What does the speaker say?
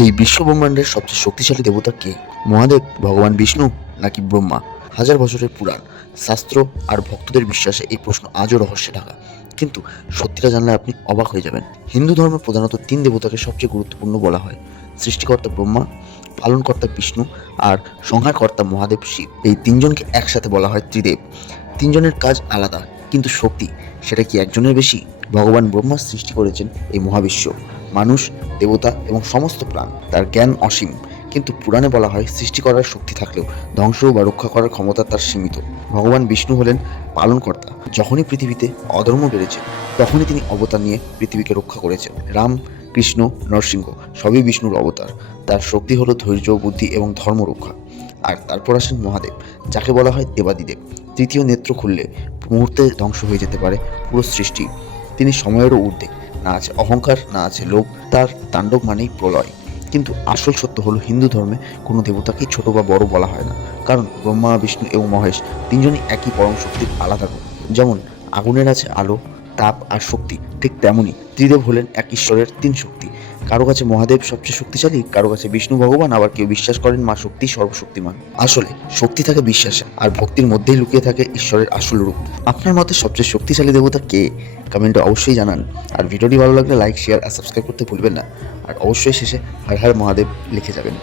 এই বিশ্বব্রহ্মাণ্ডের সবচেয়ে শক্তিশালী দেবতা কে? মহাদেব, ভগবান বিষ্ণু নাকি ব্রহ্মা? হাজার বছরের পুরাণ, শাস্ত্র আর ভক্তদের বিশ্বাসে এই প্রশ্ন আজও রহস্যে ঢাকা। কিন্তু সত্যিটা জানলে আপনি অবাক হয়ে যাবেন। হিন্দু ধর্মে প্রধানত তিন দেবতাকে সবচেয়ে গুরুত্বপূর্ণ বলা হয়: সৃষ্টিকর্তা ব্রহ্মা, পালনকর্তা বিষ্ণু আর সংহারকর্তা মহাদেব শিব। এই তিনজনকে একসাথে বলা হয় ত্রিদেব। তিনজনের কাজ আলাদা, কিন্তু শক্তি সেটা কি একজনের বেশি? ভগবান ব্রহ্মা সৃষ্টি করেছেন এই মহাবিশ্ব, মানুষ, দেবতা এবং সমস্ত প্রাণ। তার জ্ঞান অসীম, কিন্তু পুরাণে বলা হয় সৃষ্টি করার শক্তি থাকলেও ধ্বংস বা রক্ষা করার ক্ষমতা তার সীমিত। ভগবান বিষ্ণু হলেন পালনকর্তা। যখনই পৃথিবীতে অধর্ম বেড়েছে, তখনই তিনি অবতার নিয়ে পৃথিবীকে রক্ষা করেছেন। রাম, কৃষ্ণ, নরসিংহ সবই বিষ্ণুর অবতার। তার শক্তি হলো ধৈর্য, বুদ্ধি এবং ধর্ম রক্ষা। আর তারপর আসেন মহাদেব, যাকে বলা হয় দেবাদিদেব। তৃতীয় নেত্র খুললে মুহূর্তে ধ্বংস হয়ে যেতে পারে পুরো সৃষ্টি। তিনি সময়েরও ঊর্ধ্বে, না আছে অহংকার, না আছে লোভ, তার তাণ্ডব মানেই প্রলয়। কিন্তু আসল সত্য হলো, হিন্দু ধর্মে কোনো দেবতাকেই ছোট বা বড় বলা হয় না, কারণ ব্রহ্মা, বিষ্ণু এবং মহেশ তিনজনই একই পরম শক্তির আলাদা রূপ। যেমন আগুনের আছে আলো, তাপ আর শক্তি, ঠিক তেমনই ত্রিদেব হলেন এক ঈশ্বরের তিন শক্তি। কারো কাছে মহাদেব সবচেয়ে শক্তিশালী, কারো কাছে বিষ্ণু ভগবান, আবার কেউ বিশ্বাস করেন মা শক্তি সর্বশক্তিমান। আসলে শক্তি থাকে বিশ্বাসে, আর ভক্তির মধ্যেই লুকিয়ে থাকে ঈশ্বরের আসল রূপ। আপনার মতে সবচেয়ে শক্তিশালী দেবতা কে? কমেন্টে অবশ্যই জানান। আর ভিডিওটি ভালো লাগলে লাইক, শেয়ার আর সাবস্ক্রাইব করতে ভুলবেন না। আর অবশ্যই শেষে হর হর মহাদেব লিখে যাবেন।